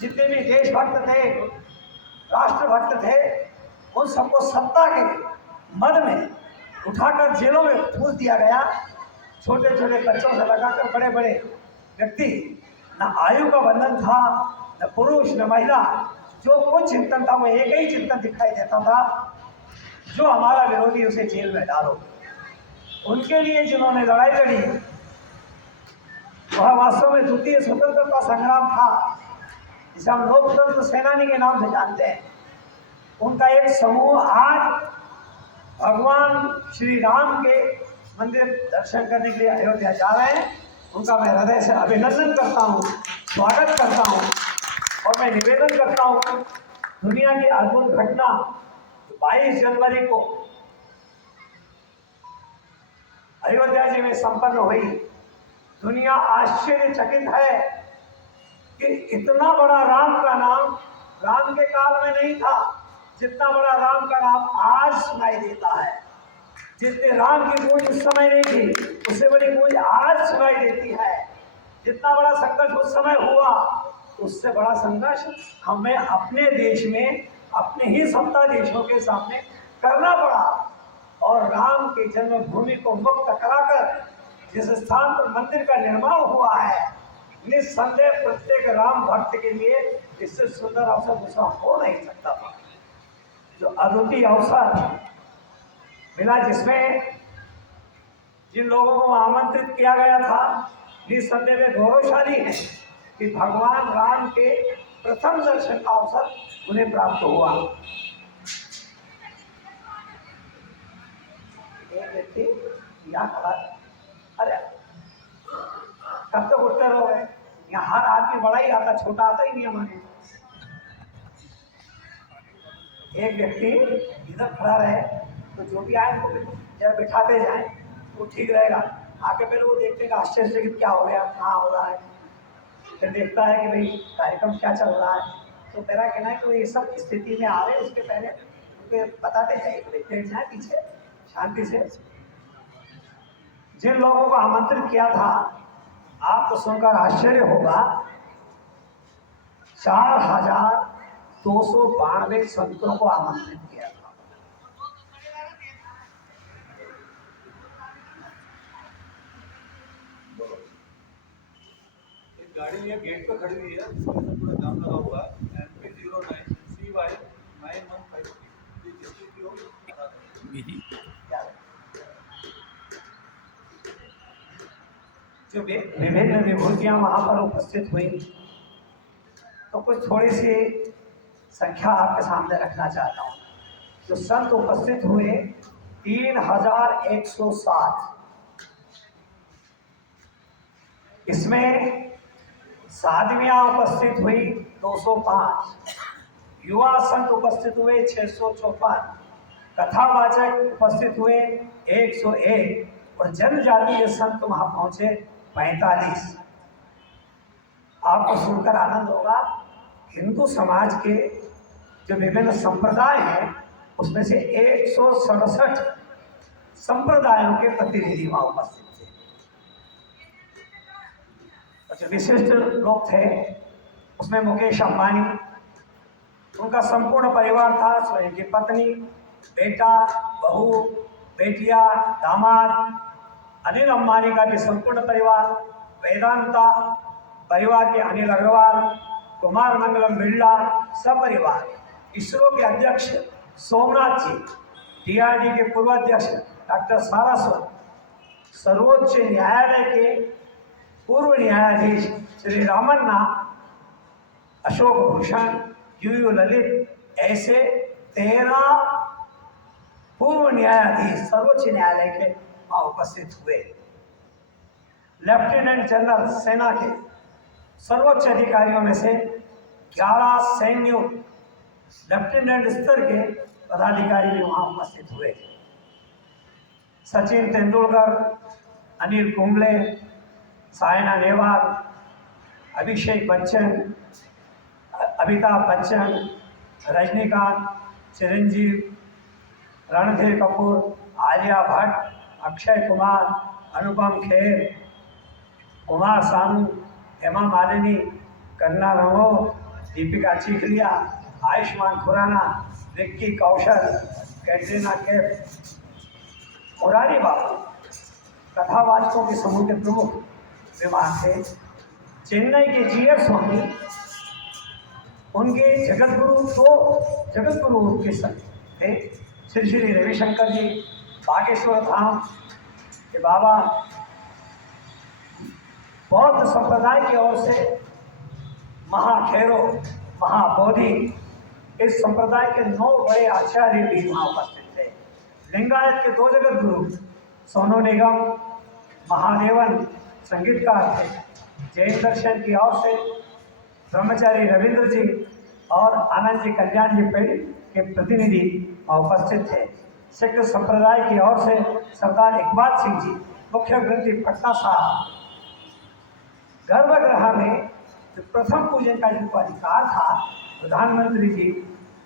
जितने भी देशभक्त थे, राष्ट्रभक्त थे, उन सबको सत्ता के मद में उठाकर जेलों में ठूस दिया गया। छोटे छोटे बच्चों से लगाकर बड़े बड़े व्यक्ति, न आयु का बंधन था, न पुरुष न महिला, जो कुछ चिंतन था वो एक ही चिंतन दिखाई देता था, जो हमारा विरोधी उसे जेल में डालो। उनके लिए जिन्होंने लड़ाई लड़ी वह वास्तव में द्वितीय स्वतंत्रता संग्राम था, जिसे हम लोकतंत्र सेनानी के नाम से जानते हैं। उनका एक समूह आज भगवान श्री राम के मंदिर दर्शन करने के लिए अयोध्या जा रहे हैं। उनका मैं हृदय से अभिनंदन करता हूँ, स्वागत करता हूँ, और मैं निवेदन करता हूँ कि दुनिया की अद्भुत घटना 22 जनवरी को अयोध्या जी में संपन्न हुई। दुनिया आश्चर्यचकित है कि इतना बड़ा राम का नाम राम के काल में नहीं था, जितना बड़ा राम का नाम आज सुनाई देता है। जितने राम की गूंज उस समय नहीं थी, उससे बड़ी गूंज आज सुनाई देती है। जितना बड़ा संघर्ष उस समय हुआ, उससे बड़ा संघर्ष हमें अपने देश में, अपने ही सत्ता देशों के सामने करना पड़ा। और राम की जन्मभूमि को मुक्त कराकर जिस स्थान पर मंदिर का निर्माण हुआ है, निस्संदेह प्रत्येक राम भक्त के लिए इससे सुंदर अवसर दूसरा हो नहीं सकता था। जो अद्वितीय अवसर मिला, जिसमें जिन लोगों को आमंत्रित किया गया था, निस्संदेह वे गौरवशाली हैं कि भगवान राम के प्रथम दर्शन का अवसर उन्हें प्राप्त हुआ। एक व्यक्ति यहाँ खड़ा, अरे कब तक उठते रहोगे? यहाँ हर आदमी बड़ा ही आता, छोटा आता ही नहीं हमारे। एक व्यक्ति इधर खड़ा रहे तो जो भी आए उनको जब बिठाते जाए वो ठीक रहेगा। आके पहले वो देखते हैं आश्चर्य से कि क्या हो गया, कहाँ हो रहा है, फिर देखता है कि भाई कार्यक्रम क्या चल रहा है। तो मेरा कहना है कि ये सब स्थिति में आ रहे हैं, उसके पहले उनके बताते जाए, बैठ जाए पीछे शांति से। जिन लोगों को आमंत्रित किया था, आपको सुनकर आश्चर्य होगा, 4292 संतों को आमंत्रित किया था। एक गाड़ी ये गेट पे खड़ी हुई है, इसमें पूरा जाम लगा हुआ है। MP09CY9153। जो विभिन्न विभूतियां वहां पर उपस्थित हुई, तो कुछ थोड़ी सी संख्या आपके सामने रखना चाहता हूँ। जो संत उपस्थित हुए 3160, इसमें साधवियां उपस्थित हुई 205, युवा संत उपस्थित हुए 654, कथावाचक उपस्थित हुए 101, और जनजातीय संत वहां पहुंचे 45। आपको सुनकर आनंद होगा, हिंदू समाज के जो विभिन्न संप्रदाय हैं, उसमें से 167 संप्रदायों के प्रतिनिधि वहां उपस्थित थे। और जो विशिष्ट लोग थे उसमें मुकेश अंबानी, उनका संपूर्ण परिवार था, स्वयं की पत्नी, बेटा, बहू, बेटिया, दामाद, अनिल अंबानी का भी संपूर्ण परिवार, वेदांता परिवार के अनिल अग्रवाल, कुमार मंगलम बिरला सपरिवार, इसरो के अध्यक्ष सोमनाथ जी, DRD के पूर्व अध्यक्ष डॉक्टर सारस्वत, सर्वोच्च न्यायालय के पूर्व न्यायाधीश श्री रामन्ना, अशोक भूषण, UU ललित, ऐसे 13 पूर्व न्यायाधीश सर्वोच्च न्यायालय के वहां उपस्थित हुए। लेफ्टिनेंट जनरल सेना के सर्वोच्च अधिकारियों में से 11 सैन्य लेफ्टिनेंट स्तर के पदाधिकारी भी वहां उपस्थित हुए। सचिन तेंदुलकर, अनिल कुंबले, सायना नेहवाल, अभिषेक बच्चन, अमिताभ बच्चन, रजनीकांत, चिरंजीव, रणधीर कपूर, आलिया भट्ट, अक्षय कुमार, अनुपम खेर, कुमार सानू, हेमा मालिनी, कंगना रनौत, दीपिका चीख लिया, आयुष्मान खुराना, विक्की कौशल, कैटरीना कैफ, मुरारी बाबू कथावाचकों के समूह के प्रमुख विमान थे। चेन्नई के जीएस स्वामी, उनके जगत गुरु उनके संग थे श्री श्री रविशंकर जी, बागेश्वर धाम के बाबा। बौद्ध संप्रदाय की ओर से महाखैरो, महाबोधि, इस संप्रदाय के 9 बड़े आचार्य भी वहाँ उपस्थित थे। लिंगायत के 2 जगत गुरु सोनू निगम, महादेवन संगीतकार थे। जैन दर्शन की ओर से ब्रह्मचारी रविंद्र जी और आनंद जी कल्याण जी पेड़ के प्रतिनिधि वहाँ उपस्थित थे। सिख संप्रदाय की ओर से सरदार इकबाल सिंह जी, मुख्य ग्रंथी पटना साहब। गर्भगृह में जो प्रथम पूजन का जिनको अधिकार था, प्रधानमंत्री जी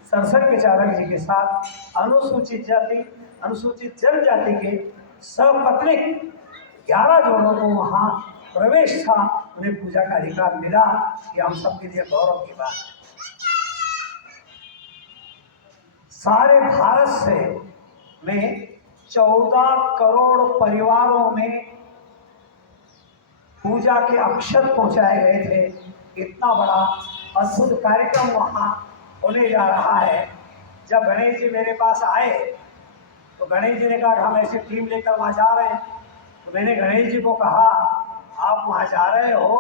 सरसंघ के चालक जी के साथ अनुसूचित जाति, अनुसूचित जनजाति के सपत्निक 11 जोड़ों को वहाँ प्रवेश था, उन्हें पूजा का अधिकार मिला। कि हम सबके लिए गौरव की बात है। सारे भारत से में 14 करोड़ परिवारों में पूजा के अक्षत पहुंचाए गए थे। इतना बड़ा अद्भुत कार्यक्रम वहाँ होने जा रहा है। जब गणेश जी मेरे पास आए तो गणेश जी ने कहा कि हम ऐसी टीम लेकर वहाँ जा रहे हैं। तो मैंने गणेश जी को कहा, आप वहाँ जा रहे हो,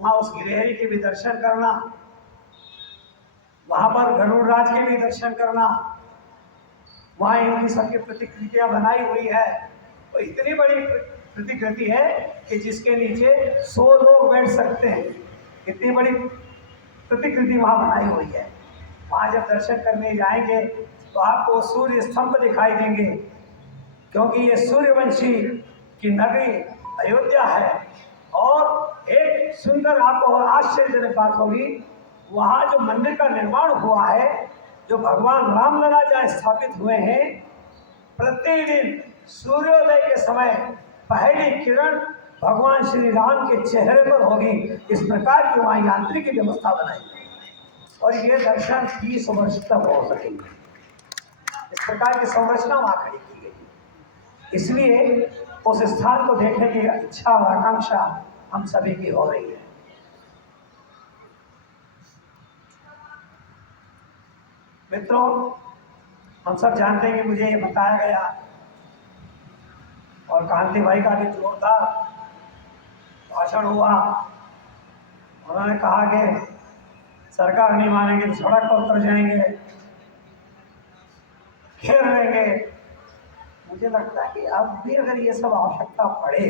वहाँ उस गिलहरी के भी दर्शन करना, वहाँ पर गरुड़राज के भी दर्शन करना, वहाँ इनकी सबकी प्रतिकृतियाँ बनाई हुई है। और इतनी बड़ी प्रतिकृति है कि जिसके नीचे 100 लोग बैठ सकते हैं। इतनी बड़ी प्रतिकृति वहाँ बनाई हुई है। वहाँ जब दर्शन करने जाएंगे तो आपको सूर्य स्तंभ दिखाई देंगे, क्योंकि ये सूर्यवंशी की नगरी अयोध्या है। और एक सुंदर आपको और आश्चर्यजनक बात होगी, वहाँ जो मंदिर का निर्माण हुआ है, जो भगवान रामलला जहाँ स्थापित हुए हैं, प्रतिदिन सूर्योदय के समय पहली किरण भगवान श्री राम के चेहरे पर होगी। इस प्रकार की वहाँ यांत्रिक व्यवस्था बनाई गई और ये दर्शन 30 वर्ष तक हो सकेंगे। इस प्रकार की संरचना वहाँ खड़ी की गई। इसलिए उस स्थान को देखने की इच्छा और आकांक्षा हम सभी की हो रही है। मित्रों, हम सब जानते हैं कि मुझे ये बताया गया और कांति भाई का भी जोरदार भाषण हुआ। उन्होंने कहा कि सरकार नहीं मानेंगे तो सड़क पर उतर जाएंगे, घेर लेंगे। मुझे लगता है कि अब भी अगर ये सब आवश्यकता पड़े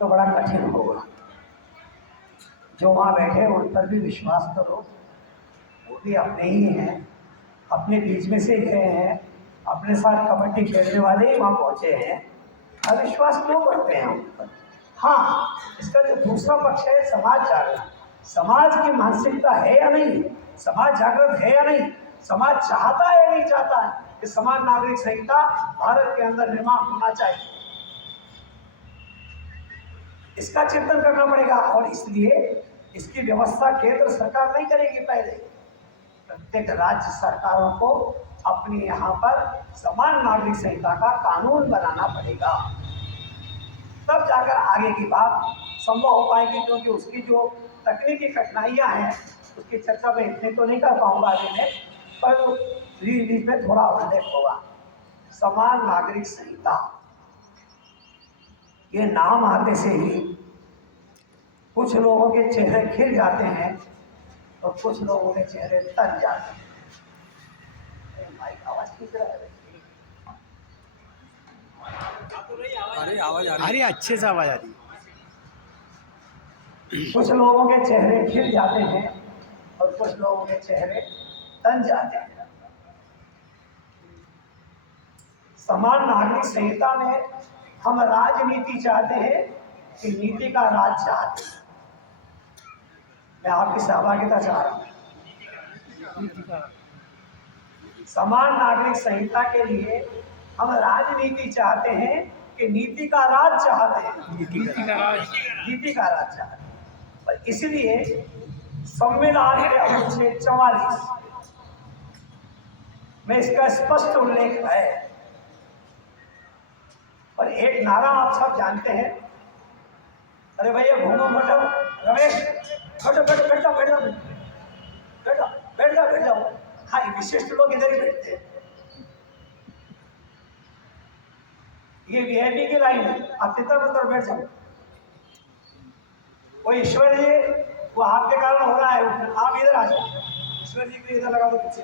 तो बड़ा कठिन होगा। जो वहाँ बैठे उन पर भी विश्वास करो, वो भी अपने ही हैं, अपने बीच में से गए हैं, अपने साथ कबड्डी खेलने वाले ही वहाँ पहुँचे हैं। अविश्वास क्यों करते हैं उन पर? हाँ, इसका जो दूसरा पक्ष है समाज जागरण। समाज की मानसिकता है या नहीं, समाज जागृत है या नहीं, समाज चाहता है या नहीं चाहता है कि समान नागरिक संहिता भारत के अंदर निर्माण होना चाहिए। इसका चिंतन करना पड़ेगा और इसलिए इसकी व्यवस्था केंद्र सरकार नहीं करेगी। पहले प्रत्येक राज्य सरकारों को अपनी यहाँ पर समान नागरिक संहिता का कानून बनाना पड़ेगा, तब जाकर आगे की बात संभव हो पाएगी। क्योंकि उसकी जो तकनीकी कठिनाइयाँ हैं उसकी चर्चा मैं इतने तो नहीं कर पाऊंगा आगे में, पर रिलीज में थोड़ा उल्लेख होगा। समान नागरिक संहिता, ये नाम आते से ही कुछ लोगों के चेहरे खिल जाते हैं और कुछ लोगों के चेहरे तन जाते हैं। आवाज किस तरह है? अरे आवाज आ रही है। अरे अच्छे से आवाज आ रही है। कुछ लोगों के चेहरे खिल जाते हैं और कुछ लोगों के चेहरे तन जाते हैं। समान नागरिक संहिता में हम राजनीति चाहते हैं कि नीति का राज चाहते हैं। मैं आपकी सहभागिता चाह रहा हूँ। समान नागरिक संहिता के लिए हम राजनीति चाहते हैं कि नीति का राज चाहते हैं। नीति का राज चाहते हैं। और इसलिए संविधान के अनुच्छेद 44 में इसका स्पष्ट उल्लेख है। और एक नारा आप सब जानते हैं, अरे भैया घूमो मटो, रमेश बैठो बैठो बैठ जाओ बैठ जाओ बैठो बैठ जाओ बैठ जाओ। हाँ, ये विशिष्ट लोग इधर ही बैठते हैं। ये वीआईपी की लाइन है, आप तितर बैठ जाओ। वो ईश्वर जी, वो आपके कारण हो रहा है, आप इधर आ जाओ। ईश्वर जी को इधर लगा दो पीछे।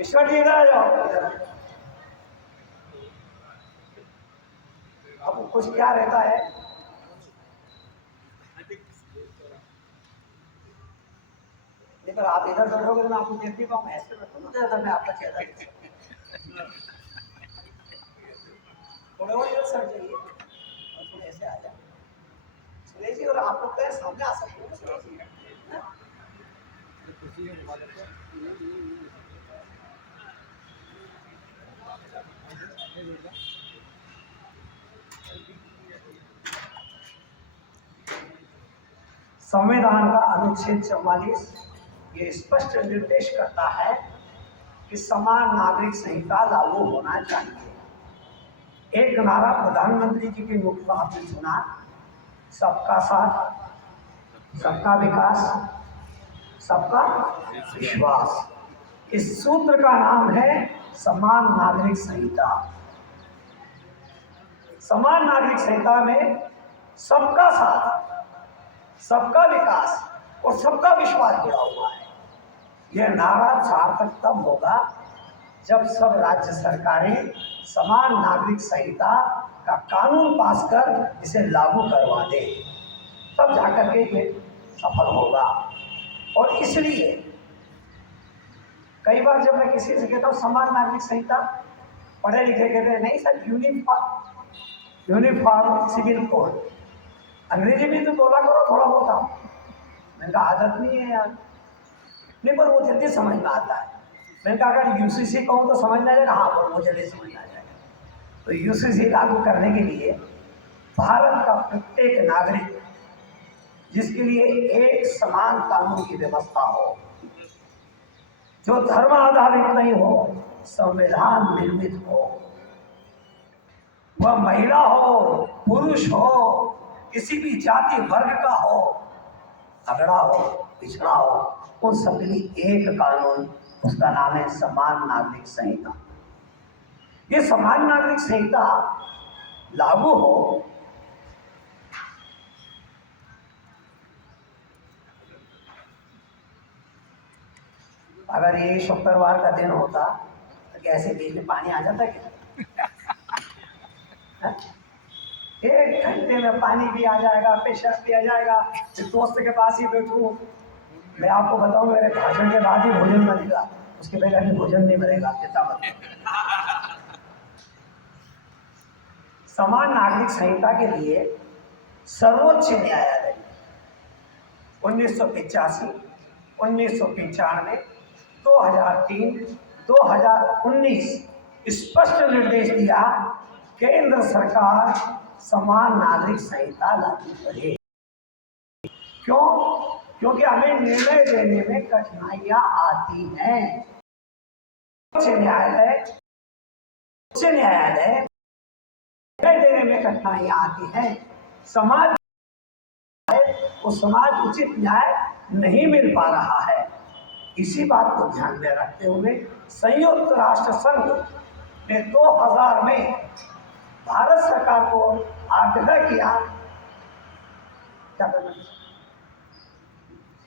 ईश्वर जी इधर आ जाओ, इधर आ जाओ। अब कुछ क्या रहता है, लेकिन आप इधर बैठोगे तो मैं आपको देख नहीं पाऊंगा। ऐसे बैठो तो मैं आपका चेहरा देख सकता हूं। थोड़े और इधर सर जाइए और थोड़े ऐसे आ जाए सुरेश जी, और आप लोग तो सामने आ सकते हो सुरेश जी। संविधान का अनुच्छेद 44 ये स्पष्ट निर्देश करता है कि समान नागरिक संहिता लागू होना चाहिए। एक नारा प्रधानमंत्री जी के मुख में आपने सुना, सबका साथ, सबका विकास, सबका विश्वास। इस सूत्र का नाम है समान नागरिक संहिता। समान नागरिक संहिता में सबका साथ, सबका विकास और सबका विश्वास जुड़ा हुआ है। यह नारा सार्थक तब होगा जब सब राज्य सरकारें समान नागरिक संहिता का कानून पास कर इसे लागू करवा दे, तब जाकर के ये सफल होगा। और इसलिए कई बार जब मैं किसी से कहता हूँ समान नागरिक संहिता, पढ़े लिखे कहते हैं नहीं सर, यूनिफॉर्म सिविल कोड। अंग्रेजी में तो बोला करो थोड़ा बहुत। मैंने कहा आदत नहीं है यार, नहीं पर वो जल्दी समझ में आता है। मैंने कहा अगर यूसीसी कहूँ तो समझ में आ जाएगा, हाँ पर वो जल्दी समझ में आ जाएगा। तो यूसीसी लागू करने के लिए भारत का प्रत्येक नागरिक, जिसके लिए एक समान कानून की व्यवस्था हो, जो धर्म आधारित नहीं हो, संविधान निर्मित हो, वह महिला हो, पुरुष हो, किसी भी जाति वर्ग का हो, अगड़ा हो, पिछड़ा हो, उन सबके लिए एक कानून, उसका नाम है समान नागरिक संहिता। ये समान नागरिक संहिता लागू हो, अगर ये शुक्रवार का दिन होता तो कैसे बीच में पानी आ जाता क्या? एक घंटे में पानी भी आ जाएगा, पेशाब भी आ जाएगा। फिर दोस्त के पास ही बैठूं, मैं आपको बताऊं मेरे भाषण के बाद ही भोजन बनेगा, उसके पहले अभी भोजन नहीं बनेगा। कितना मतलब समान नागरिक संहिता के लिए सर्वोच्च न्यायालय 1985, 1995, 2003, 2019 स्पष्ट निर्देश दिया, केंद्र सरकार समान नागरिक संहिता लागू करे। क्यों? क्योंकि हमें निर्णय लेने में कठिनाइयां आती हैं। उच्च न्यायालय निर्णय देने में कठिनाइयां आती हैं। समाज को समाज उचित न्याय नहीं मिल पा रहा है। इसी बात को ध्यान में रखते हुए संयुक्त राष्ट्र संघ ने 2000 में भारत सरकार को आग्रह किया, क्या करना,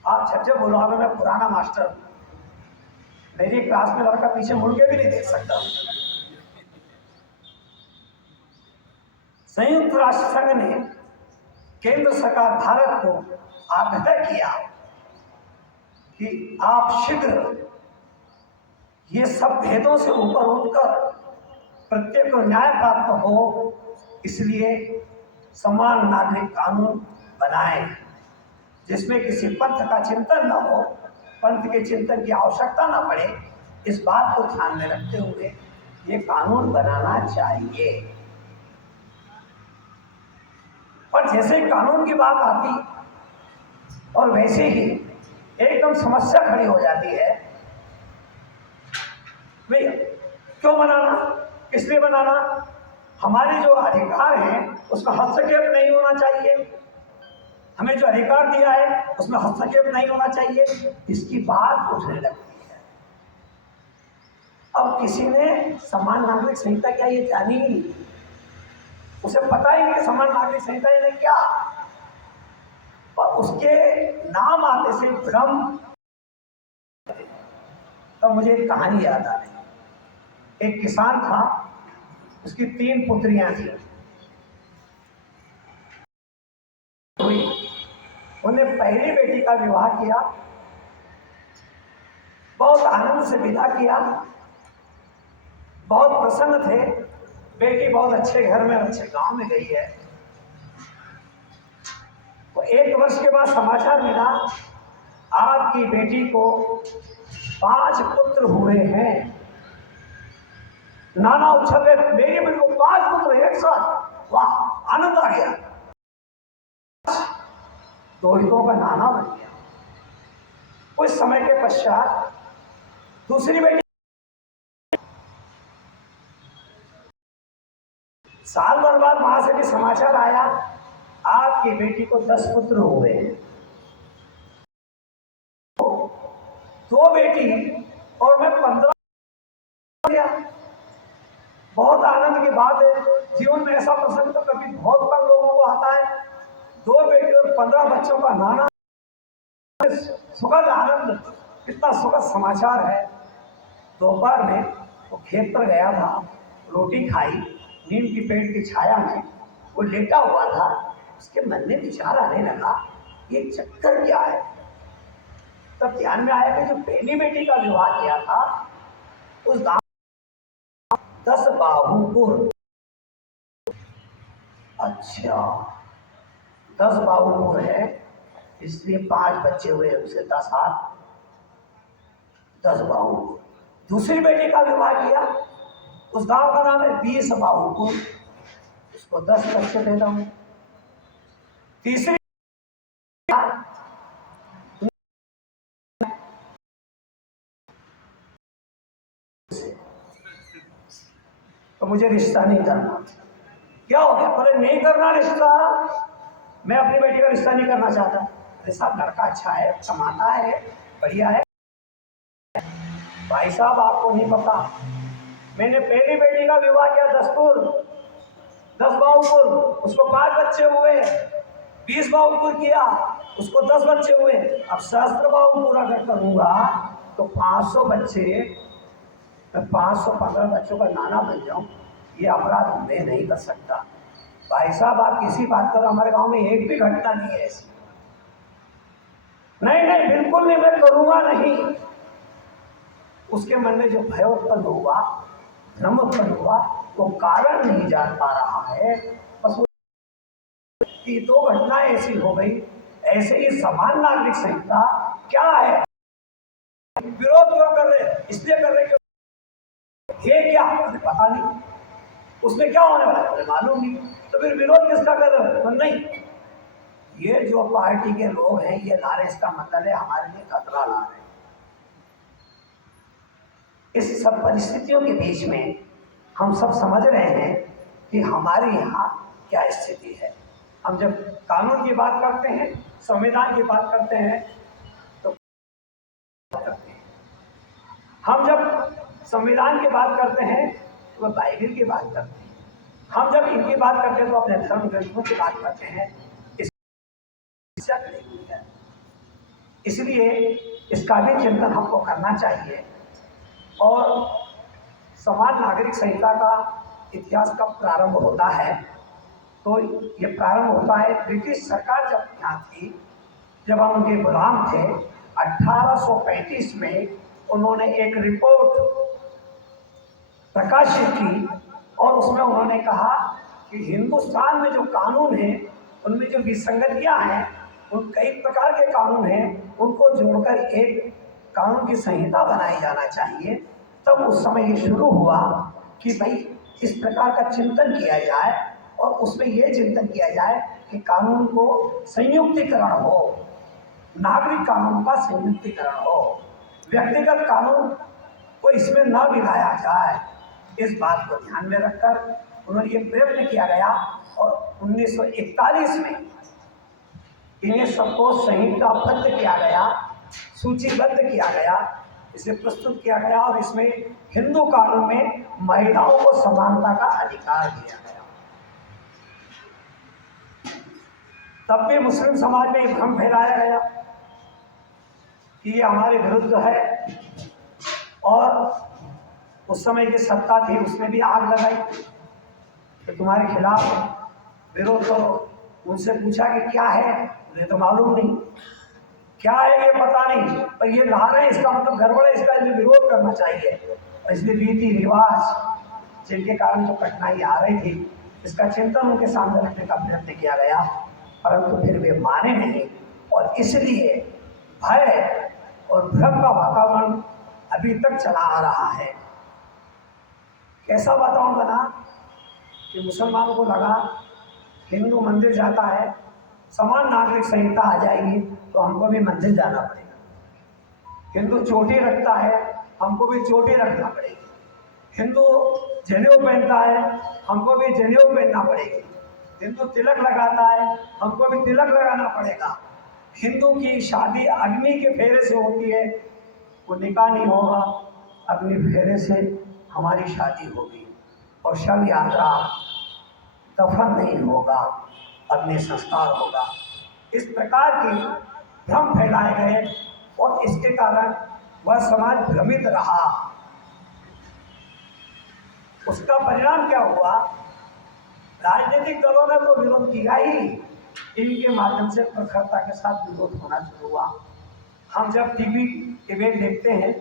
आप झट बोलो, अगर मैं पुराना मास्टर हूं, मेरी क्लास में लड़का पीछे मुड़ के भी नहीं देख सकता। संयुक्त राष्ट्र संघ ने केंद्र सरकार भारत को आग्रह किया कि आप शीघ्र ये सब भेदों से ऊपर उठकर प्रत्येक को न्याय प्राप्त हो, इसलिए समान नागरिक कानून बनाएं, जिसमें किसी पंथ का चिंतन न हो, पंथ के चिंतन की आवश्यकता न पड़े। इस बात को ध्यान में रखते हुए ये कानून बनाना चाहिए। पर जैसे कानून की बात आती और वैसे ही एकदम समस्या खड़ी हो जाती है, भाई क्यों बनाना, किस लिए बनाना, हमारे जो अधिकार हैं उसमें हस्तक्षेप नहीं होना चाहिए, हमें जो अधिकार दिया है उसमें हस्तक्षेप नहीं होना चाहिए, इसकी बात उठने लगती है। अब किसी ने समान नागरिक संहिता क्या ये जानी ही नहीं, उसे पता ही नहीं कि समान नागरिक संहिता ने क्या, और उसके नाम आते से भ्रम। तब मुझे एक कहानी याद आ रही। एक किसान था, उसकी 3 पुत्रियां थी, उन्हें पहली बेटी का विवाह किया, बहुत आनंद से विदा किया, बहुत प्रसन्न थे, बेटी बहुत अच्छे घर में अच्छे गांव में गई है। तो 1 वर्ष के बाद समाचार मिला, आपकी बेटी को 5 पुत्र हुए हैं। नाना उछल रहे, मेरी बेटी को 5 पुत्र एक साथ, वाह आनंद आ गया, दोहितों का नाना बन गया। कुछ समय के पश्चात दूसरी बेटी, साल भर बाद वहां से भी समाचार आया, आपकी बेटी को 10 पुत्र हुए हैं। 2 बेटी और मैं 15। बहुत आनंद की बात है, जीवन में ऐसा प्रसंग तो कभी बहुत कम लोगों को आता है। 2 बेटी और 15 बच्चों का नाना, सुखद आनंद, कितना सुखद समाचार है। दोपहर में वो खेत पर गया था, रोटी खाई, नीम की पेड़ की छाया में वो लेटा हुआ था, उसके मन में विचार आने लगा, ये चक्कर क्या है। तब ध्यान में आया कि जो पहली बेटी का विवाह किया था उस गांव 10 बाहुपुर, अच्छा 10 बाहुपुर है, इसलिए 5 बच्चे हुए, उसे 10 हाथ, 10 बाहुपुर। दूसरी बेटी का विवाह किया, उस गांव का नाम है 20 बाहुपुर, उसको 10 बच्चे देता हूं। तीसरी, तो मुझे रिश्ता नहीं करना। क्या हो गया, बोले नहीं करना रिश्ता, मैं अपनी बेटी का रिश्ता नहीं करना चाहता। अरे साहब लड़का अच्छा है, कमाता है, बढ़िया है। भाई साहब आपको नहीं पता, मैंने पहली बेटी का विवाह किया 10 बाहुपुर, उसको 5 बच्चे हुए। 20 बाहुपुर किया, उसको 10 बच्चे हुए। अब सहस्त्र बाहुपुर अगर करूंगा तो 500 बच्चे, मैं 515 बच्चों का नाना बन जाऊं, ये अपराध मैं नहीं कर सकता। भाई साहब आप किसी बात कर, हमारे गांव में एक भी घटना नहीं है ऐसी। नहीं नहीं बिल्कुल नहीं, मैं करूंगा नहीं। उसके मन में जो भय उत्पन्न हुआ, भ्रम उत्पन्न हुआ, वो कारण नहीं जान पा रहा है, बस कि 2 घटनाएं ऐसी हो गई। ऐसे ही समान नागरिक संहिता क्या है, विरोध क्यों कर रहे, इसलिए कर रहे कि ये क्या, पता नहीं उसमें क्या होने वाला है, मालूम नहीं, तो फिर विरोध किसका कर रहे हो। नहीं, ये जो पार्टी के लोग हैं ये ला रहे, इसका मतलब है हमारे लिए खतरा ला रहे हैं। इस सब परिस्थितियों के बीच में हम सब समझ रहे हैं कि हमारे यहाँ क्या स्थिति है। हम जब कानून की बात करते हैं, संविधान की बात करते हैं, तो करते हैं, हम जब संविधान की बात करते हैं तो बाइबल की बात करते हैं, हम जब इनकी बात करते हैं तो अपने धर्म ग्रंथों की बात करते हैं। इसलिए इसका भी चिंतन हमको करना चाहिए। और समान नागरिक संहिता का इतिहास कब प्रारंभ होता है, तो ये प्रारंभ होता है ब्रिटिश सरकार जब यहाँ थी, जब हम उनके गुलाम थे। 1835 में उन्होंने एक रिपोर्ट प्रकाशित की और उसमें उन्होंने कहा कि हिंदुस्तान में जो कानून हैं उनमें जो विसंगतियाँ हैं, उन कई प्रकार के कानून हैं, उनको जोड़कर एक कानून की संहिता बनाई जाना चाहिए। तब उस समय ये शुरू हुआ कि भाई इस प्रकार का चिंतन किया जाए और उसमें ये चिंतन किया जाए कि कानून को संयुक्तिकरण हो, नागरिक कानून का संयुक्तिकरण हो, व्यक्तिगत कानून को इसमें न मिलाया जाए। इस बात को ध्यान में रखकर उन्होंने ये प्रयत्न किया गया और 1941 में इन्हें सबको संहिताबद्ध किया गया, सूचीबद्ध किया गया, इसे प्रस्तुत किया गया और इसमें हिंदू कानून में महिलाओं को समानता का अधिकार दिया गया। तब भी मुस्लिम समाज में ये भ्रम फैलाया गया कि ये हमारे विरुद्ध है, और उस समय की सत्ता थी उसने भी आग लगाई कि तुम्हारे खिलाफ विरोध करो। उनसे पूछा कि क्या है, मुझे तो मालूम नहीं क्या है, ये पता नहीं, पर ये ला रहे हैं इसका मतलब गड़बड़ है, इसका इसलिए विरोध करना चाहिए। और इसलिए रीति रिवाज जिनके कारण जो कठिनाई आ रही थी, इसका चिंतन उनके सामने रखने का प्रयत्न किया गया, परंतु फिर वे माने नहीं। और इसलिए भय और भ्रम का वातावरण अभी तक चला आ रहा है। कैसा वातावरण बना कि मुसलमानों को लगा हिंदू मंदिर जाता है, समान नागरिक संहिता आ जाएगी तो हमको भी मंदिर जाना पड़ेगा। हिंदू चोटी रखता है, हमको भी चोटी रखना पड़ेगी। हिंदू जनेऊ पहनता है, हमको भी जनेऊ पहनना पड़ेगी। हिंदू तिलक लगाता है, हमको भी तिलक लगाना पड़ेगा। हिंदू की शादी अग्नि के फेरे से होती है, वो निकाह नहीं होगा, अग्नि फेरे से हमारी शादी होगी। और शव यात्रा, दफन नहीं होगा, अग्नि संस्कार होगा। इस प्रकार की भ्रम फैलाए गए और इसके कारण वह समाज भ्रमित रहा। उसका परिणाम क्या हुआ? राजनीतिक दलों ने तो विरोध किया ही, इनके माध्यम से प्रखरता के साथ विरोध होना शुरू हुआ। हम जब टीवी डिबेट देखते हैं,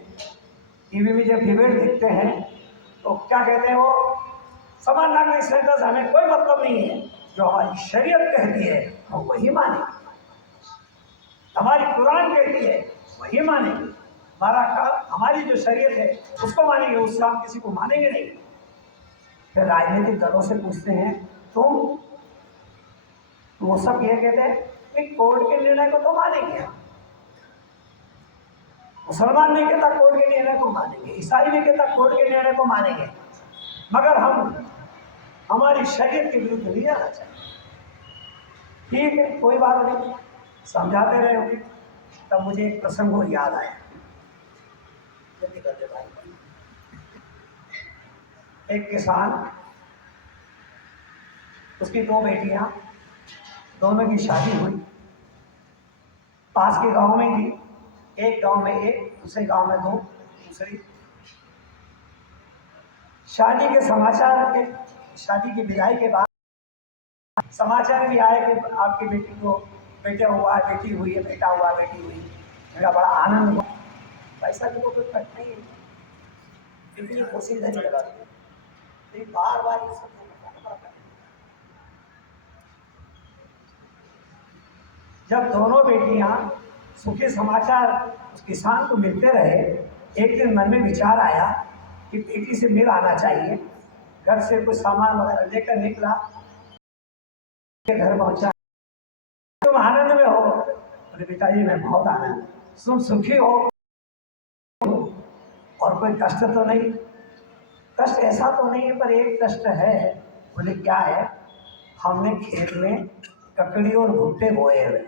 टीवी में जब डिबेट देखते हैं तो क्या कहते हैं वो, समान नागरिक संहिता से हमें कोई मतलब नहीं है, जो हमारी शरीयत कहती है हम वही मानेंगे, हमारी कुरान कहती है वही मानेंगे, हमारी जो शरीयत है उसको मानेंगे, उससे हम किसी को मानेंगे नहीं। फिर राजनीतिक दलों से पूछते हैं तुम, वो सब ये कहते हैं कि कोर्ट के निर्णय को तो मानेंगे, मुसलमान नहीं कहता कोर्ट के निर्णय को मानेंगे, ईसाई नहीं कहता कोर्ट के निर्णय को मानेंगे, मगर हम हमारी शरीयत के विरुद्ध नहीं जाना चाहिए। ठीक है, कोई बात नहीं, समझाते रहे होंगे। तब मुझे एक प्रसंग और याद आया, जल्दी कर दे भाई। एक किसान, उसकी दो बेटियां, दोनों की शादी हुई, पास के गांव में थी, एक गांव में एक, दूसरे गांव में दो, दूसरी। शादी के समाचार के, शादी की विदाई के बाद समाचार भी आए कि आपकी बेटी को बेटा हुआ, बेटी हुई है, बेटा हुआ, बेटी हुई। मेरा बड़ा आनंद हुआ। पैसा की कोई कट नहीं है, इतनी खुशी नहीं लगा, लेकिन बार बार ये सब जब दोनों बेटियां सुखी समाचार उस किसान को मिलते रहे, एक दिन मन में विचार आया कि बेटी से मिल आना चाहिए। घर से कुछ सामान वगैरह लेकर निकला, घर पहुंचा। तुम आनंद में हो? अरे पिताजी मैं बहुत आनंद। तुम सुखी हो और कोई कष्ट तो नहीं? कष्ट ऐसा तो नहीं है, पर एक कष्ट है। बोले क्या है? हमने खेत में ककड़ी और भुट्टे बोए हुए,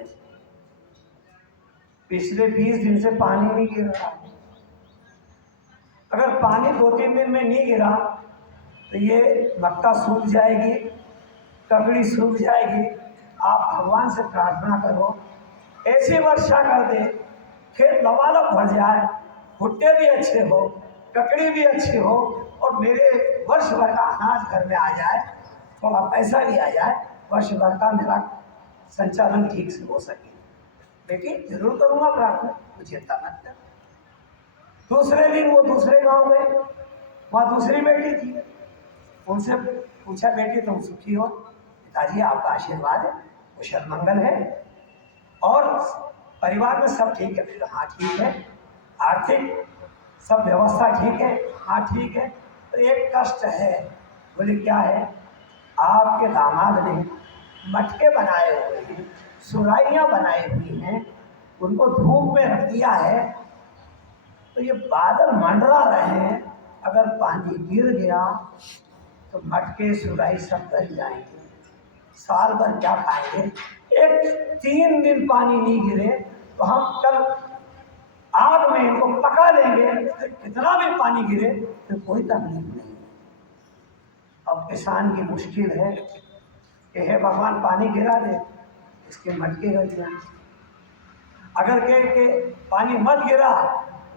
पिछले 20 दिन से पानी नहीं गिर रहा। अगर पानी 2-3 दिन में नहीं गिरा तो ये मक्का सूख जाएगी, ककड़ी सूख जाएगी। आप भगवान से प्रार्थना करो ऐसी वर्षा कर दे, खेत लबालब भर जाए, भुट्टे भी अच्छे हो, ककड़ी भी अच्छी हो, और मेरे वर्ष भर का अनाज घर में आ जाए, थोड़ा पैसा भी आ जाए, वर्ष भर का मेरा संचालन ठीक से हो सके। बेटी जरूर करूँगा प्रार्थना, तो चिंता मत कर। दूसरे दिन वो दूसरे गांव गए, वहाँ दूसरी बेटी थी। उनसे पूछा बेटी तुम सुखी हो? पिताजी आपका आशीर्वाद है, कुशल मंगल है, और परिवार में सब ठीक है? फिर हाँ ठीक है। आर्थिक सब व्यवस्था ठीक है? हाँ ठीक है। तो एक कष्ट है। बोले क्या है? आपके दामाद ने मटके बनाए हुए हैं, सुराइयाँ बनाई हुई हैं, उनको धूप में रख दिया है तो ये बादल मंडरा रहे हैं, अगर पानी गिर गया तो मटके सुराई सब गल जाएंगे, साल भर क्या खाएंगे। एक 3 दिन पानी नहीं गिरे तो हम कल आग में इनको पका लेंगे, तो कितना भी पानी गिरे तो कोई तकलीफ नहीं। अब किसान की मुश्किल है कि हे भगवान पानी गिरा दे, इसके मटके गल जाए। अगर के पानी मत गिरा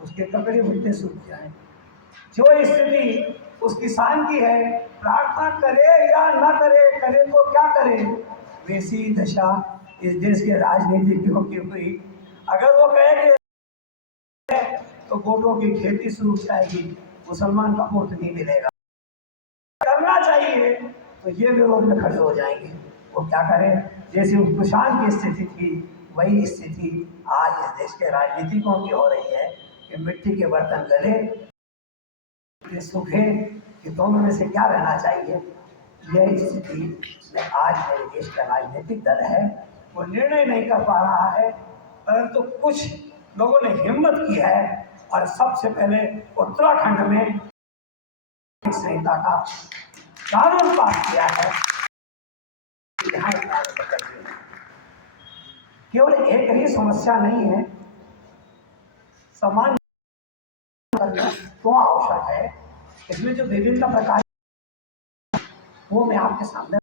उसके कपड़े मुट्ठे सूख जाए। जो स्थिति उस किसान की है, प्रार्थना करे या ना करे, करे तो क्या करे, वैसी दशा इस देश के राजनीतिज्ञों की हुई। अगर वो कहे तो वोटों की खेती सूख जाएगी, मुसलमान का वोट नहीं मिलेगा। करना चाहिए तो ये विरोध में खड़े हो जाएंगे। वो क्या करें, जैसे उस किसान की स्थिति थी वही स्थिति आज इस देश के राजनीतिकों की हो रही है कि मिट्टी के बर्तन गले सूखे, कि दोनों में से क्या रहना चाहिए। यह स्थिति में आज मेरे देश का राजनीतिक दल है वो निर्णय नहीं कर पा रहा है, परंतु कुछ लोगों ने हिम्मत की है और सबसे पहले उत्तराखंड में संहिता का कानून पास किया है। केवल एक ही समस्या नहीं है, समान करना क्यों आवश्यक है, इसमें जो विभिन्न प्रकार वो मैं आपके सामने।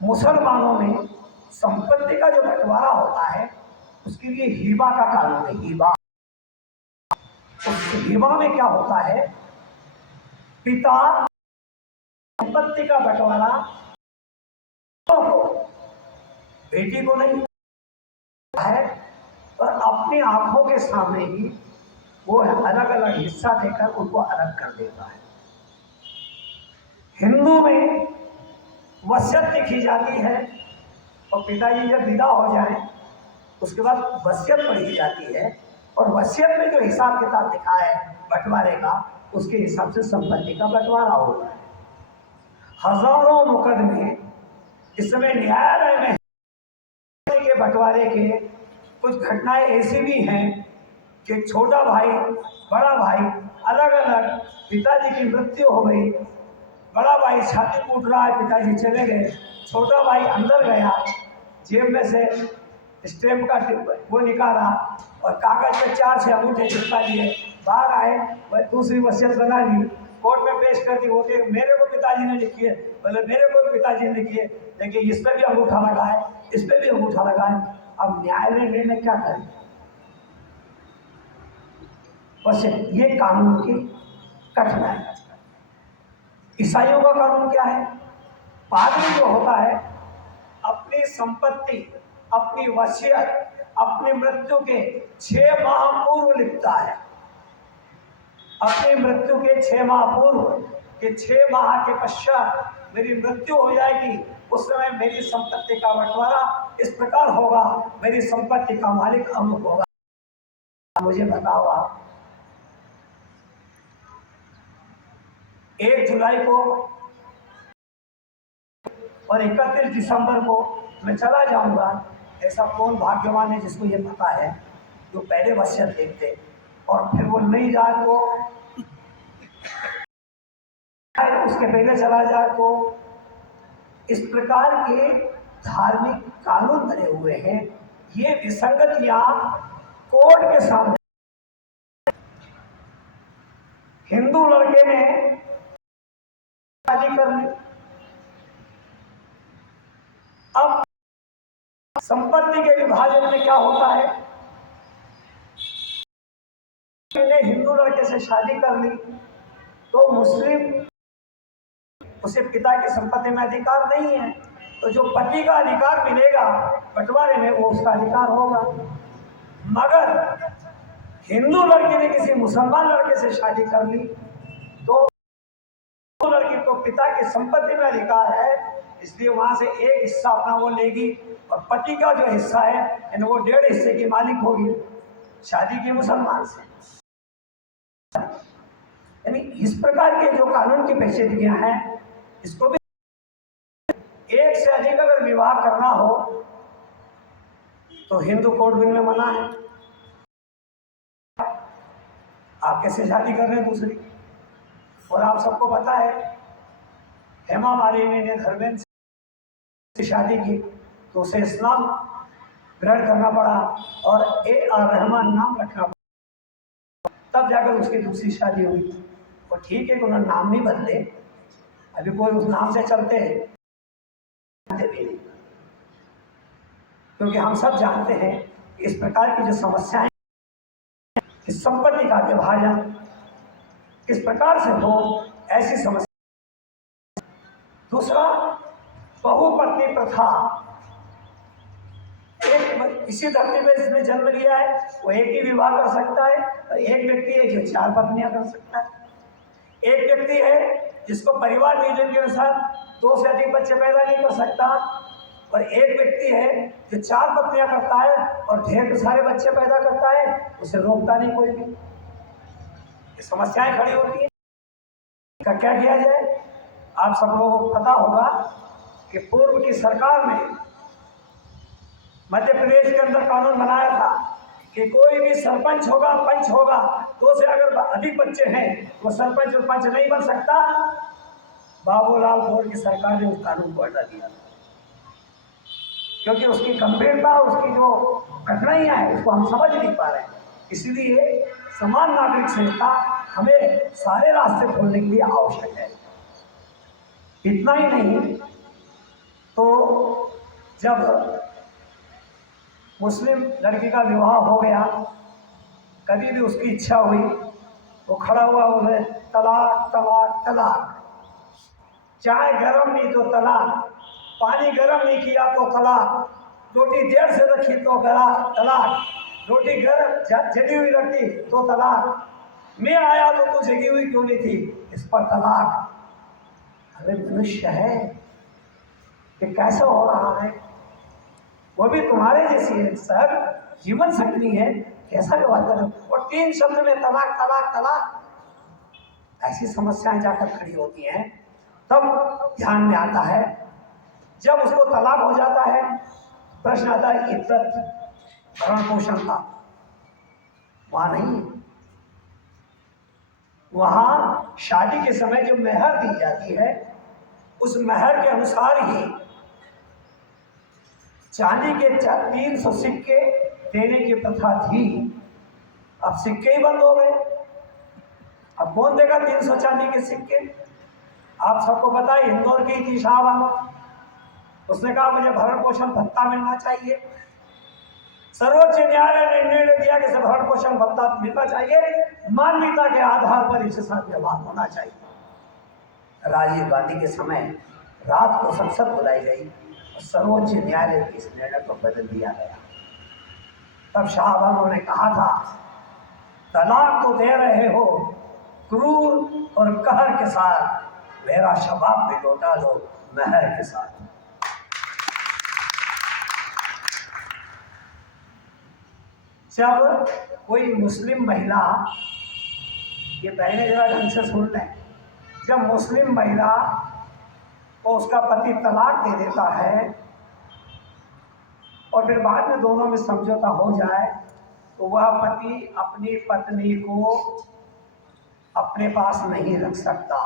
मुसलमानों में संपत्ति का जो बंटवारा होता है उसके लिए हिबा का कानून है। हिबा, उस हिबा में क्या होता है, पिता संपत्ति का बंटवारा को बेटी को नहीं है, पर अपनी आंखों के सामने ही वो अलग अलग हिस्सा देकर उनको अलग कर देता है। हिंदू में वसीयत लिखी जाती है और पिताजी जब विदा हो जाए उसके बाद वसीयत पढ़ी जाती है, और वसीयत में जो हिसाब किताब लिखा है बंटवारे का, उसके हिसाब से संपत्ति का बंटवारा होता है। हजारों मुकदमे इस समय न्यायालय में के बंटवारे के कुछ घटनाएं ऐसी भी हैं कि छोटा भाई बड़ा भाई अलग अलग, पिताजी की मृत्यु हो गई, बड़ा भाई छाती कूट रहा है, पिताजी चले गए, छोटा भाई अंदर गया, जेब में से स्टैम्प का वो निकाला और कागज पे 4 से अंगूठे चिपका दिए, बाहर आए, वह दूसरी वसीयत बना ली, कोर्ट में पेश कर दी। वो मेरे को पिताजी ने लिखी है, बोले मेरे को पिताजी ने लिखी है, लेकिन इस पर भी अंगूठा लगा है, इस पर भी अंगूठा लगा है। अब न्यायालय निर्णय क्या करे। बस ये कानून की कठिनाई है। ईसाइयों का कानून क्या है, पादरी जो होता है अपनी संपत्ति, अपनी वसीयत अपनी मृत्यु के 6 माह पूर्व लिखता है। अपनी मृत्यु के 6 माह पूर्व के 6 माह के पश्चात मेरी मृत्यु हो जाएगी, उस समय मेरी संपत्ति का बंटवारा इस प्रकार होगा, मेरी संपत्ति का मालिक अमुक होगा। मुझे बताओ आप, 1 जुलाई को और 31 दिसंबर को मैं चला जाऊंगा। ऐसा कौन भाग्यवान है जिसको ये पता है, जो पहले वसीयत देखते और फिर वो नहीं जाए तो उसके पहले चला जाए। तो इस प्रकार के धार्मिक कानून बने हुए हैं। ये विसंगतियां कोर्ट के सामने, हिंदू लड़के ने शादी कर ली, अब संपत्ति के विभाजन में क्या होता है, हिंदू लड़के से शादी कर ली तो मुस्लिम उसे पिता की संपत्ति में अधिकार नहीं है, तो जो पति का अधिकार मिलेगा बंटवारे में वो उसका अधिकार होगा। मगर हिंदू लड़की ने किसी मुसलमान लड़के से शादी कर ली तो लड़की को पिता की संपत्ति में अधिकार है, इसलिए वहां से एक हिस्सा अपना वो लेगी और पति का जो हिस्सा है यानी वो 1.5 हिस्से की मालिक होगी शादी की मुसलमान से। यानी इस प्रकार के जो कानून की पेचीदगियां हैं, इसको भी एक से अधिक अगर विवाह करना हो तो हिंदू कोड बिल में मना है। आप कैसे शादी कर रहे हैं दूसरी? और आप सबको पता है हेमा मालिनी ने धर्मेंद्र से शादी की तो उसे इस्लाम ग्रहण करना पड़ा और AR रहमान नाम रखना पड़ा, तब जाकर उसकी दूसरी शादी हुई। और ठीक है कि उन्होंने नाम नहीं बदले, अभी कोई उस नाम से चलते हैं भी नहीं, क्योंकि हम सब जानते हैं इस प्रकार की जो समस्याएं, इस संपत्ति का विभाजन किस प्रकार से हो, ऐसी समस्या। दूसरा, बहुपत्नी प्रथा। एक इसी धरती पे इसने जन्म लिया है, वो एक ही विवाह कर सकता है, और एक व्यक्ति है जो 4 पत्नियां कर सकता है। एक व्यक्ति है जिसको परिवार नियोजन के अनुसार 2 से अधिक बच्चे पैदा नहीं कर सकता, और एक व्यक्ति है जो 4 पत्नियां करता है और ढेर सारे बच्चे पैदा करता है, उसे रोकता नहीं कोई भी। ये समस्याएं खड़ी होती हैं। इसका क्या किया जाए? आप सब लोगों को पता होगा कि पूर्व की सरकार ने मध्य प्रदेश के अंदर कानून बनाया था कि कोई भी सरपंच होगा, पंच होगा, 2 से अगर अधिक बच्चे हैं वो सरपंच और पंच नहीं बन सकता। बाबूलाल गौर की सरकार ने उस कानून को हटा दिया, क्योंकि उसकी गंभीरता, उसकी जो कठिनाइयां हैं उसको हम समझ नहीं पा रहे हैं। इसलिए समान नागरिक संहिता हमें सारे रास्ते खोलने के लिए आवश्यक है। इतना ही नहीं, तो जब मुस्लिम लड़की का विवाह हो गया, कभी भी उसकी इच्छा हुई, वो खड़ा हुआ, उन्हें तलाक तलाक तलाक, चाय गर्म नहीं तो तलाक, पानी गर्म नहीं किया तो तलाक, रोटी देर से रखी तो तलाक, रोटी गर्म जली हुई रखी तो तलाक, मैं आया तो तू जगी हुई क्यों नहीं थी, इस पर तलाक। अरे मनुष्य है कि कैसा हो रहा है? वो भी तुम्हारे जैसी है सर, जीवन शक्ति है, कैसा व्यवहार करो? और 3 शब्द में तलाक तलाक तलाक, ऐसी समस्याएं जाकर खड़ी होती हैं। तब ध्यान में आता है, जब उसको तलाक हो जाता है, प्रश्न आता है इज्जत भरण पोषण का। वहां नहीं, वहां शादी के समय जो मेहर दी जाती है, उस मेहर के अनुसार ही चांदी के 300 सिक्के देने की प्रथा थी। अब सिक्के ही बंद हो गए, अब कौन देगा 300 चांदी के सिक्के? आप सबको पता है इंदौर की थी शाहबानो, उसने कहा मुझे भरण पोषण भत्ता मिलना चाहिए। सर्वोच्च न्यायालय ने निर्णय दिया कि भरण पोषण भत्ता मिलना चाहिए, मान्यता के आधार पर इसके साथ व्यवहार होना चाहिए। राजीव गांधी के समय रात को संसद बुलाई गई और सर्वोच्च न्यायालय के इस निर्णय को बदल दिया गया। तब शाहबानो ने कहा था, तलाक तो दे रहे हो क्रूर और कहर के साथ, मेरा शबाब भी लौटा लो मेहर के साथ। जब कोई मुस्लिम महिला, ये बहने जरा ढंग से सुन लें, जब मुस्लिम महिला को उसका पति तलाक दे देता है और फिर बाद में दोनों में समझौता हो जाए, तो वह पति अपनी पत्नी को अपने पास नहीं रख सकता।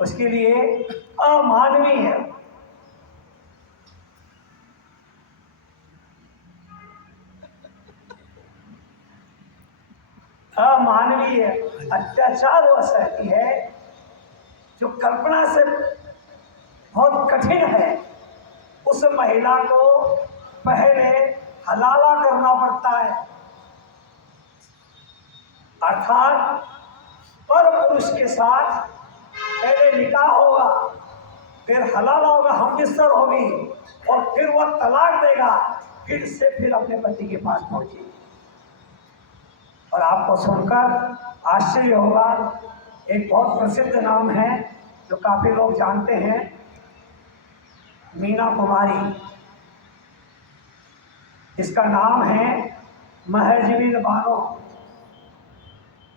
उसके लिए अमानवीय है। अमानवीय अत्याचार वह सहती है जो कल्पना से बहुत कठिन है। उस महिला को पहले हलाला करना पड़ता है, अर्थात पर पुरुष के साथ पहले निकाह होगा, फिर हलाला होगा, हम बिस्तर होगी, और फिर वह तलाक देगा, फिर अपने पति के पास पहुंचेगी। और आपको सुनकर आश्चर्य होगा, एक बहुत प्रसिद्ध नाम है जो काफी लोग जानते हैं, मीना कुमारी। इसका नाम है महरजबीन बानो।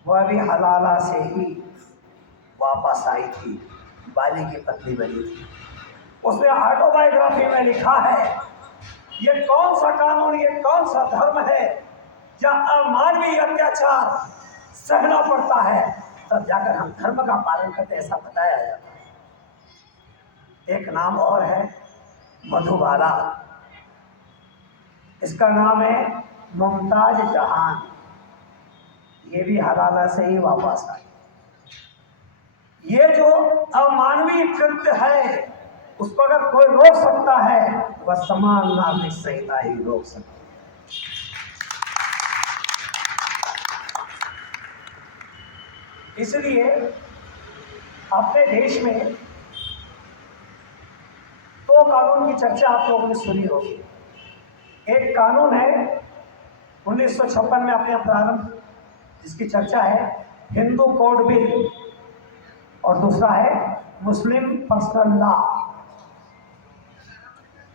वह भी हलाला से ही वापस आई थी, बाली की पत्नी बनी थी। उसने ऑटोबायोग्राफी में लिखा है ये कौन सा कानून, ये कौन सा धर्म है जहाँ अमानवीय अत्याचार सहना पड़ता है, तब जाकर हम धर्म का पालन करते, ऐसा बताया जाता है। एक नाम और है मधुबाला, इसका नाम है मुमताज जहान। ये भी हवाला से ही वापस आई। ये जो अमानवीय कृत्य है उसको अगर कोई रोक सकता है, वह समान नागरिक संहिता ही रोक सकती है। इसलिए अपने देश में दो कानून की चर्चा आप लोगों ने सुनी होगी। एक कानून है 1956 में अपने प्रारंभ, जिसकी चर्चा है हिंदू कोड बिल, और दूसरा है Muslim personal law.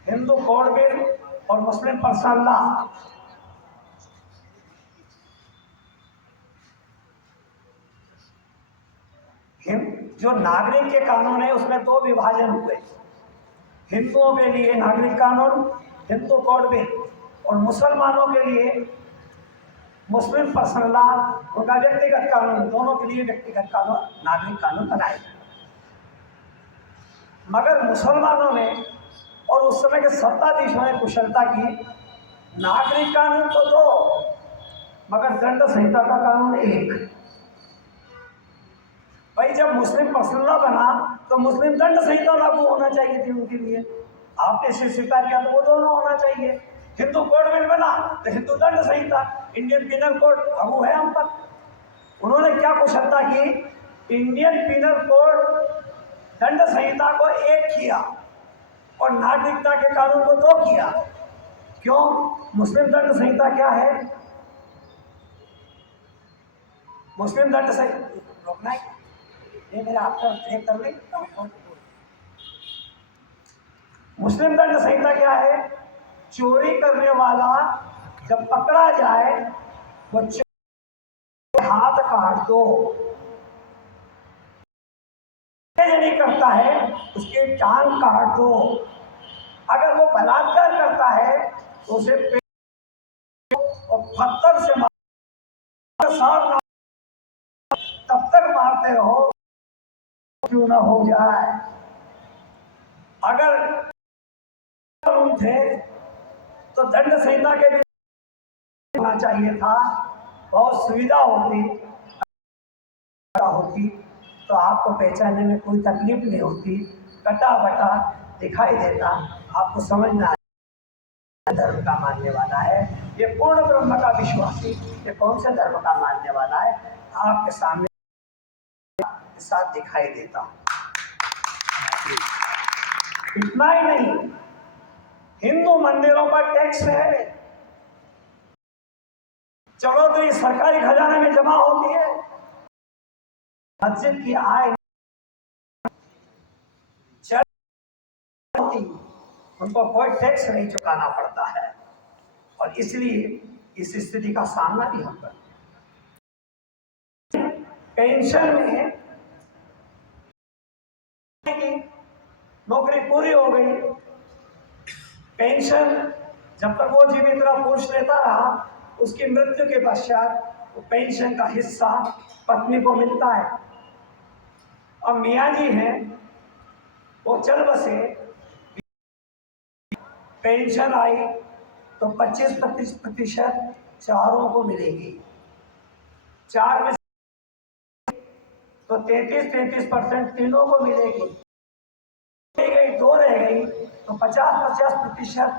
Hindu code bill और मुस्लिम पर्सनल लॉ, जो नागरिक के कानून है उसमें दो विभाजन हुए। हिंदुओं के लिए नागरिक कानून हिंदू कोड बिल, और मुसलमानों के लिए मुस्लिम पर्सनल लॉ, उनका व्यक्तिगत कानून, दोनों के लिए व्यक्तिगत कानून, नागरिक कानून बनाए गए। मगर मुसलमानों ने और उस समय के सत्ताधीशों ने कुशलता की, नागरिक कानून तो दो मगर दंड संहिता का कानून एक। भाई जब मुस्लिम पर्सनल लॉ बना तो मुस्लिम दंड संहिता लागू होना चाहिए थी उनके लिए, आपने इसे स्वीकार किया तो वो दोनों होना चाहिए। हिंदू कोड बिल बना तो हिंदू दंड संहिता, इंडियन पिनल कोड लागू है हम पर। उन्होंने क्या कुशलता की, इंडियन पिनल कोड दंड संहिता को एक किया और नागरिकता के कानून को दो किया। क्यों? मुस्लिम दंड संहिता क्या है? मुस्लिम दंड संहिता रोकना है, ये मेरा आपका ब्रेक कर ले। मुस्लिम दंड संहिता क्या है? चोरी करने वाला जब पकड़ा जाए वो हाथ काट दो, नहीं करता है उसकी टांग काट दो। अगर वो बलात्कार करता है तो उसे और पत्थर से मार, तब तक मारते रहो क्यों ना हो जाए। अगर कानून थे तो दंड संहिता के भी होना चाहिए था, बहुत सुविधा होती तो आपको पहचानने में कोई तकलीफ नहीं होती, कटा बटा दिखाई देता, आपको समझ में आया धर्म का मानने वाला है, ये पूर्ण ब्रह्म का विश्वासी, ये कौन से धर्म का मानने वाला है, आपके सामने साथ दिखाई देता। इतना ही नहीं, हिंदू मंदिरों पर टैक्स है, चलो तो ये सरकारी खजाने में जमा होती है। मस्जिद की आय होती, उनको कोई टैक्स नहीं चुकाना पड़ता है, और इसलिए इस स्थिति का सामना भी हम करते हैं। पेंशन में नौकरी पूरी हो गई, पेंशन जब तक वो जीवित रहा पुरुष लेता रहा, उसकी मृत्यु के पश्चात वो पेंशन का हिस्सा पत्नी को मिलता है। अब मियाँ जी हैं वो चल बसे, पेंशन आई तो 25% चारों को मिलेगी, 4 में तो 33% तीनों को मिलेगी, गई 2 रह गई तो 50%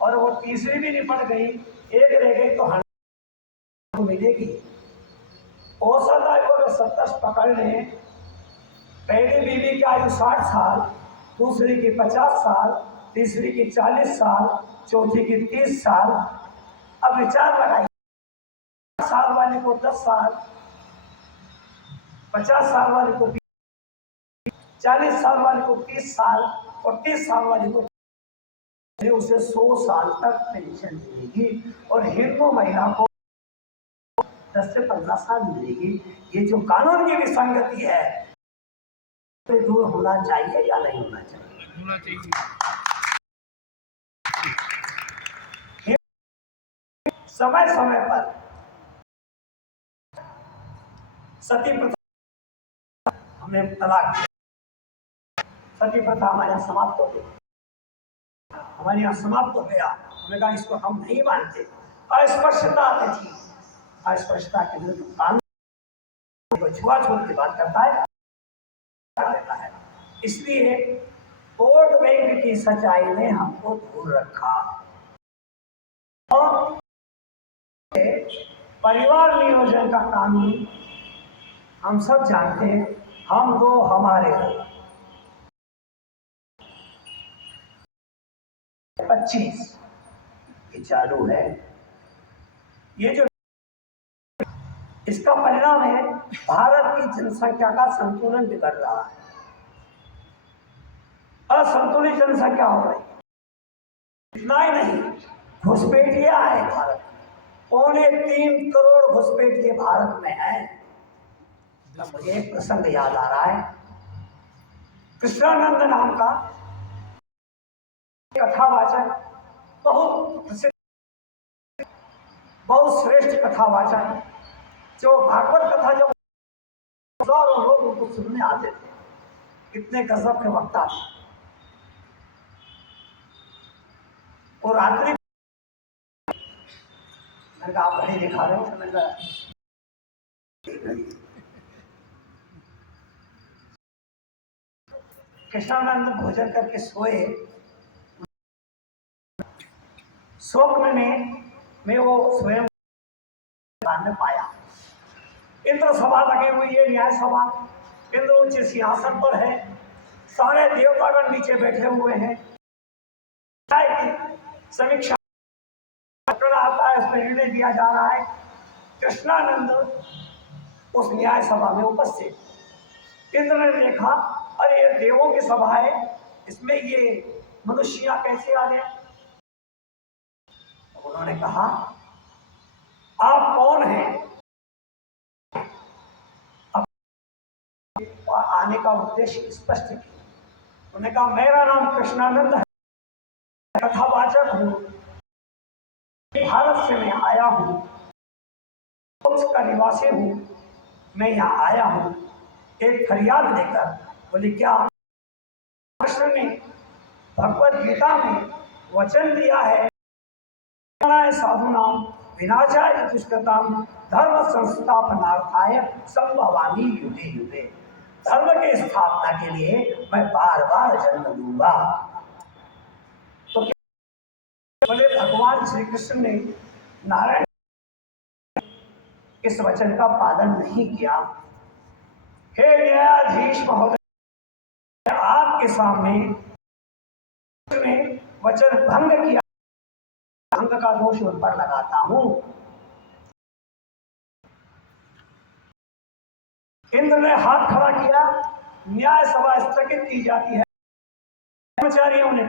और वो तीसरी भी निपट गई, 1 रह गई तो 100 मिलेगी। औसत आयु अगर 70 पकड़ लें, पहली बीवी की आयु 60 साल, दूसरी की 50 साल, तीसरी की 40 साल, चौथी की 30 साल। अब विचार लगाइए, 60 साल वाले को 10 साल, 50 साल वाले को 40 साल वाले को 30 साल और 30 साल वाले को उसे 100 साल तक पेंशन मिलेगी, और हिंदू महिला को 10 से 15 साल मिलेगी। ये जो कानून की विसंगति है, दूर होना चाहिए या नहीं होना चाहिए? समय समय पर सती प्रथा हमने तलाक दिया। सती प्रथा हमारे यहाँ समाप्त हो गई, हमारे यहाँ समाप्त हो गया। हमने कहा इसको हम नहीं मानते। अस्पृश्यता आती थी, अस्पृश्यता के विरुद्ध कानून छुआछूत की बात करता है, कर देता है। इसलिए वोट बैंक की सच्चाई ने हमको दूर रखा। और परिवार नियोजन का कानून हम सब जानते हैं, हम दो हमारे दो, 25 ये चालू है। ये जो इसका परिणाम है, भारत की जनसंख्या का संतुलन बिगड़ रहा है, असंतुलित जनसंख्या हो रही है। इतना ही नहीं, घुसपैठिया है भारत, 3.25 करोड़ घुसपैठिए भारत में है। तब मुझे एक प्रसंग याद आ रहा है। कृष्णानंद नाम का कथावाचक, बहुत प्रसिद्ध, बहुत श्रेष्ठ कथावाचक, जो भागवत कथा जो हजारों लोग उनको सुनने आते थे, कितने गजब के वक्ता थे। और रात्रि मैंने कहा आप घड़ी दिखा रहे हो, मैंने कहा कृष्णानंद भोजन करके सोए, स्वप्न में वो स्वयं में पाया। इंद्र सभा लगे हुई है, न्याय सभा, इंद्र ऊंचे सिंहासन पर है, सारे देवतागण नीचे बैठे हुए हैं। न्याय की समीक्षा आता है, उसमें निर्णय दिया जा रहा है। कृष्णानंद उस न्याय सभा में उपस्थित। इंद्र ने देखा, अरे ये देवों की सभा है, इसमें ये मनुष्य कैसे आ गए? उन्होंने कहा आप कौन हैं? आने का उद्देश्य स्पष्ट किया। उन्होंने कहा मेरा नाम कृष्णानंद है, कथावाचक हूँ, भारत से मैं आया हूँ, का निवासी हूँ, मैं यहाँ आया हूँ एक फरियाद लेकर। बोले क्या? कृष्ण ने भगवत गीता में वचन दिया है, साधु नाम विनाशाय दुष्कृताम धर्म संस्थापनार्थाय संभवामि युगे युगे। धर्म की स्थापना के लिए मैं बार बार जन्म लूंगा। तो बोले भगवान श्री कृष्ण ने नारायण इस वचन का पालन नहीं किया। हे न्यायाधीश महोदय, आपके सामने वचन भंग किया, भंग का दोष उन पर लगाता हूं। इंद्र ने हाथ खड़ा किया, न्याय सभा स्थगित की जाती है। कर्मचारियों ने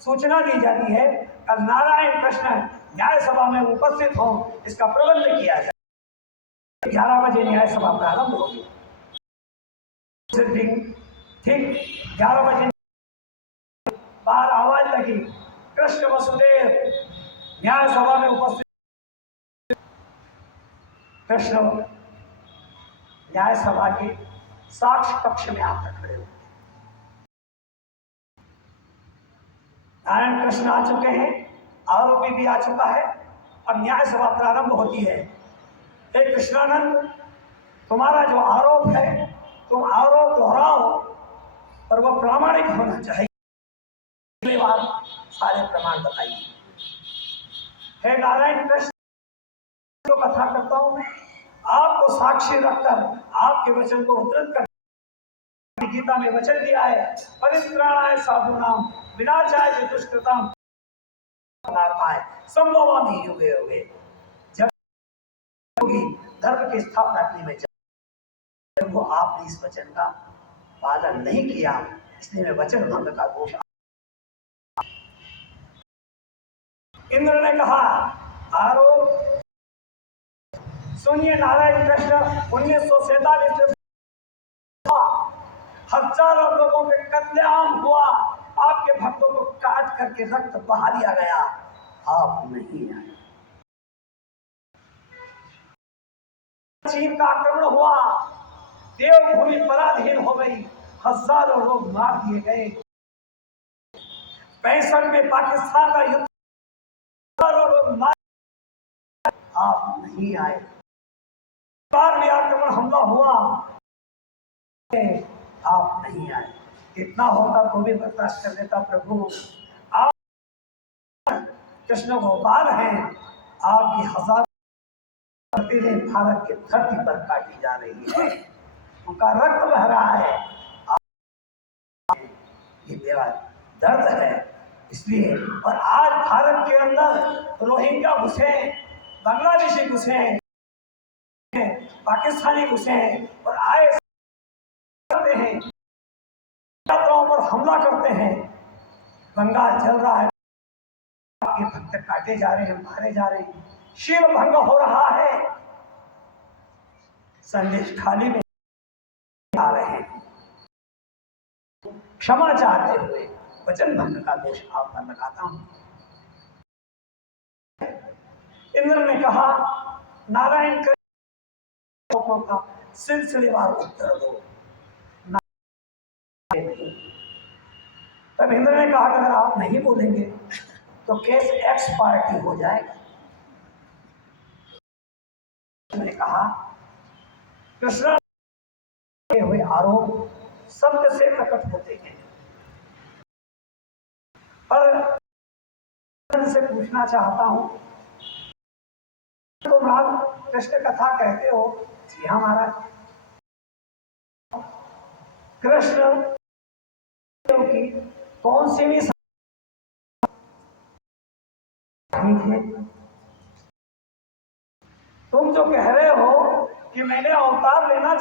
सूचना दी जाती है कल नारायण कृष्ण न्याय सभा में उपस्थित हो, इसका प्रबंध किया जाए। 11 बजे न्याय सभा प्रारंभ होगी। ठीक 11 बजे बाहर आवाज लगी, कृष्ण वसुदेव न्याय सभा में उपस्थित। कृष्ण न्याय सभा के साक्ष्य कक्ष में आकर खड़े हुए। नारायण कृष्ण आ चुके हैं, आरोपी भी आ चुका है और न्याय सभा प्रारंभ होती है। हे कृष्णानंद, तुम्हारा जो आरोप है, तुम आरोप दोहराओ और वह प्रामाणिक होना चाहिए। अगली बार सारे प्रमाण बताइए। हे नारायण कृष्ण, जो कथा करता हूं मैं, आपको साक्षी रखकर आपके वचन को उद्धृत कर गीता में वचन दिया है, परित्राणाय साधूनाम विनाशाय दुष्कृताम संभवामि युगे युगे। जब धर्म की स्थापना के लिए जब वो आपने इस वचन का पालन नहीं किया, इसलिए मैं वचन भंग का दोष। इंद्र ने कहा आरोप सुनिए नारायण कृष्ण, 1947 में हजारों लोगों के कत्लेआम हुआ, आपके भक्तों को काट करके रक्त बहा दिया गया, आप नहीं आए। चीन का आक्रमण हुआ, देवभूमि पराधीन हो गई, हजारों लोग मार दिए गए। 65 में पाकिस्तान का युद्ध, हजारों लोग मार, आप नहीं आए। बार में आक्रमण हमला हुआ, आप नहीं आए। इतना होता तो भी बर्दाश्त कर लेता प्रभु। आप कृष्ण गोपाल हैं, आपकी हजार प्रतिदिन भारत की धरती पर काटी जा रही है, उनका रक्त बह रहा है। ये मेरा दर्द है इसलिए। और आज भारत के अंदर रोहिंग्या घुसे, बांग्लादेशी घुसे, पाकिस्तानी घुसे और आए करते हैं, यात्राओं पर हमला करते हैं। बंगाल चल रहा है, आपके भक्त काटे जा रहे हैं, मारे जा रहे हैं, शिव भंग हो रहा है। संदेश खाली में आ रहे हैं। क्षमा चाहते हुए वचन भंग का दोष आप पर लगाता हूं। इंद्र ने कहा, नारायण का सिलसिलेवार उत्तर दो। नहीं। तब इंद्र ने कहा, अगर आप नहीं बोलेंगे तो केस एक्स पार्टी हो जाएगा। ने कहा, कृष्ण के हुए आरोप सत्य से प्रकट होते हैं, पर से पूछना चाहता हूं, तुम राम कृष्ण कथा कहते हो? जी हाँ महाराज। कृष्ण की कौन सी भी थे? तुम जो कह रहे हो कि मैंने अवतार लेना